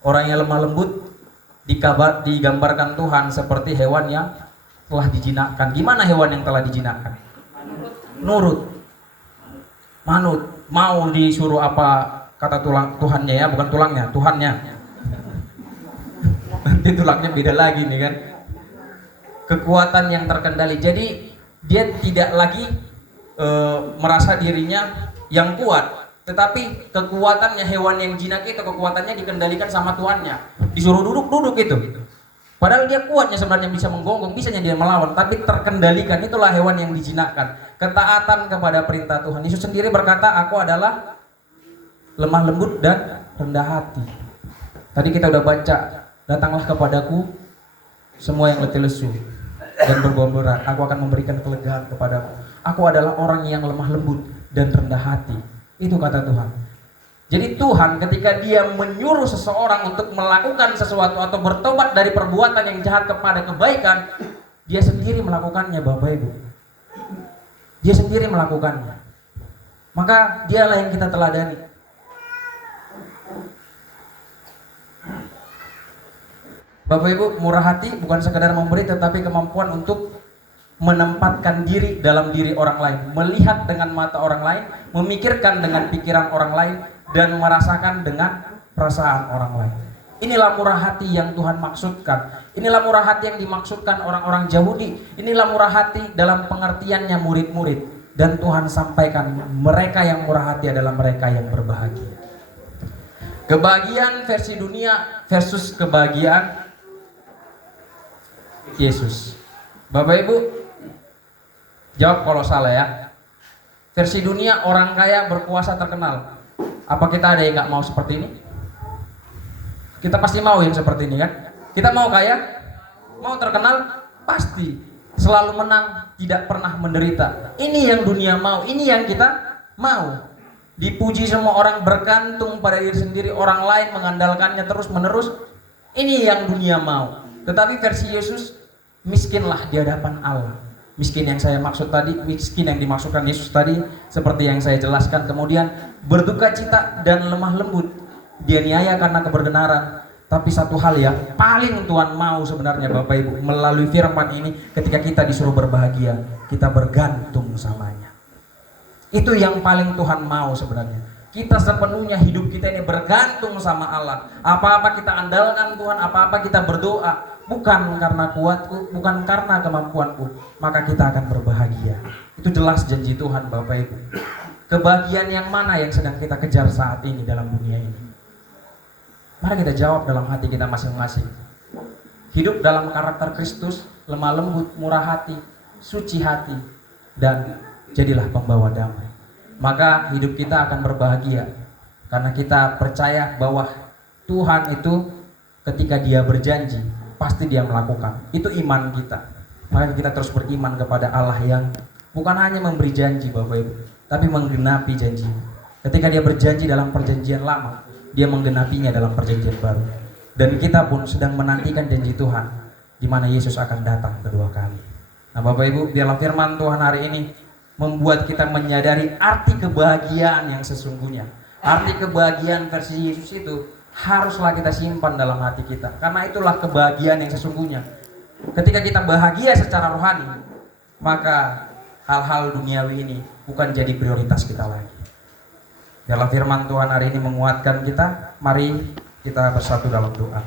Orang yang lemah lembut digambarkan Tuhan seperti hewan yang telah dijinakkan. Gimana hewan yang telah dijinakkan? Nurut, manut, mau disuruh apa kata Tuhannya ya, bukan tulangnya, Tuhannya. Nanti tulangnya beda lagi nih kan. Kekuatan yang terkendali. Jadi dia tidak lagi merasa dirinya yang kuat, tetapi kekuatannya hewan yang jinak itu kekuatannya dikendalikan sama tuannya. Disuruh duduk itu. Padahal dia kuatnya sebenarnya bisa menggonggong, bisanya dia melawan, tapi terkendalikan. Itulah hewan yang dijinakkan. Ketaatan kepada perintah Tuhan. Yesus sendiri berkata, aku adalah lemah lembut dan rendah hati. Tadi kita udah baca, datanglah kepadaku semua yang letih lesu dan berbau berat, aku akan memberikan kelegaan kepadamu. Aku adalah orang yang lemah lembut dan rendah hati. Itu kata Tuhan. Jadi Tuhan ketika dia menyuruh seseorang untuk melakukan sesuatu atau bertobat dari perbuatan yang jahat kepada kebaikan, dia sendiri melakukannya, Bapak Ibu. Dia sendiri melakukannya. Maka dialah yang kita teladani. Bapak Ibu, murah hati bukan sekedar memberi, tetapi kemampuan untuk menempatkan diri dalam diri orang lain, melihat dengan mata orang lain, memikirkan dengan pikiran orang lain, dan merasakan dengan perasaan orang lain. Inilah murah hati yang Tuhan maksudkan. Inilah murah hati yang dimaksudkan orang-orang Yahudi. Inilah murah hati dalam pengertiannya murid-murid. Dan Tuhan sampaikan, mereka yang murah hati adalah mereka yang berbahagia. Kebahagiaan versi dunia versus kebahagiaan Yesus. Bapak Ibu, jawab kalau salah ya. Versi dunia orang kaya berkuasa terkenal. Apa kita ada yang gak mau seperti ini? Kita pasti mau yang seperti ini kan? Kita mau kaya? Mau terkenal? Pasti. Selalu menang, tidak pernah menderita. Ini yang dunia mau, ini yang kita mau. Dipuji semua orang, bergantung pada diri sendiri, orang lain mengandalkannya terus menerus. Ini yang dunia mau. Tetapi versi Yesus, miskinlah di hadapan Allah. Miskin yang saya maksud tadi, miskin yang dimaksudkan Yesus tadi, seperti yang saya jelaskan. Kemudian berduka cita dan lemah lembut. Dia niaya karena kebenaran. Tapi satu hal yang paling Tuhan mau sebenarnya Bapak Ibu, melalui firman ini, ketika kita disuruh berbahagia, kita bergantung samanya. Itu yang paling Tuhan mau sebenarnya. Kita sepenuhnya hidup kita ini bergantung sama Allah. Apa-apa kita andalkan Tuhan, apa-apa kita berdoa, bukan karena kuatku, bukan karena kemampuanku, maka kita akan berbahagia. Itu jelas janji Tuhan Bapak Ibu. Kebahagiaan yang mana yang sedang kita kejar saat ini dalam dunia ini? Mari kita jawab dalam hati kita masing-masing. Hidup dalam karakter Kristus, lemah lembut, murah hati, suci hati, dan jadilah pembawa damai. Maka hidup kita akan berbahagia. Karena kita percaya bahwa Tuhan itu ketika Dia berjanji, pasti Dia melakukan. Itu iman kita. Maka kita terus beriman kepada Allah yang bukan hanya memberi janji Bapak Ibu, tapi menggenapi janji. Ketika Dia berjanji dalam perjanjian lama, Dia menggenapinya dalam perjanjian baru. Dan kita pun sedang menantikan janji Tuhan, di mana Yesus akan datang kedua kali. Nah Bapak Ibu, biarlah firman Tuhan hari ini membuat kita menyadari arti kebahagiaan yang sesungguhnya. Arti kebahagiaan versi Yesus itu haruslah kita simpan dalam hati kita. Karena itulah kebahagiaan yang sesungguhnya. Ketika kita bahagia secara rohani, maka hal-hal duniawi ini bukan jadi prioritas kita lagi. Biarlah firman Tuhan hari ini menguatkan kita. Mari kita bersatu dalam doa.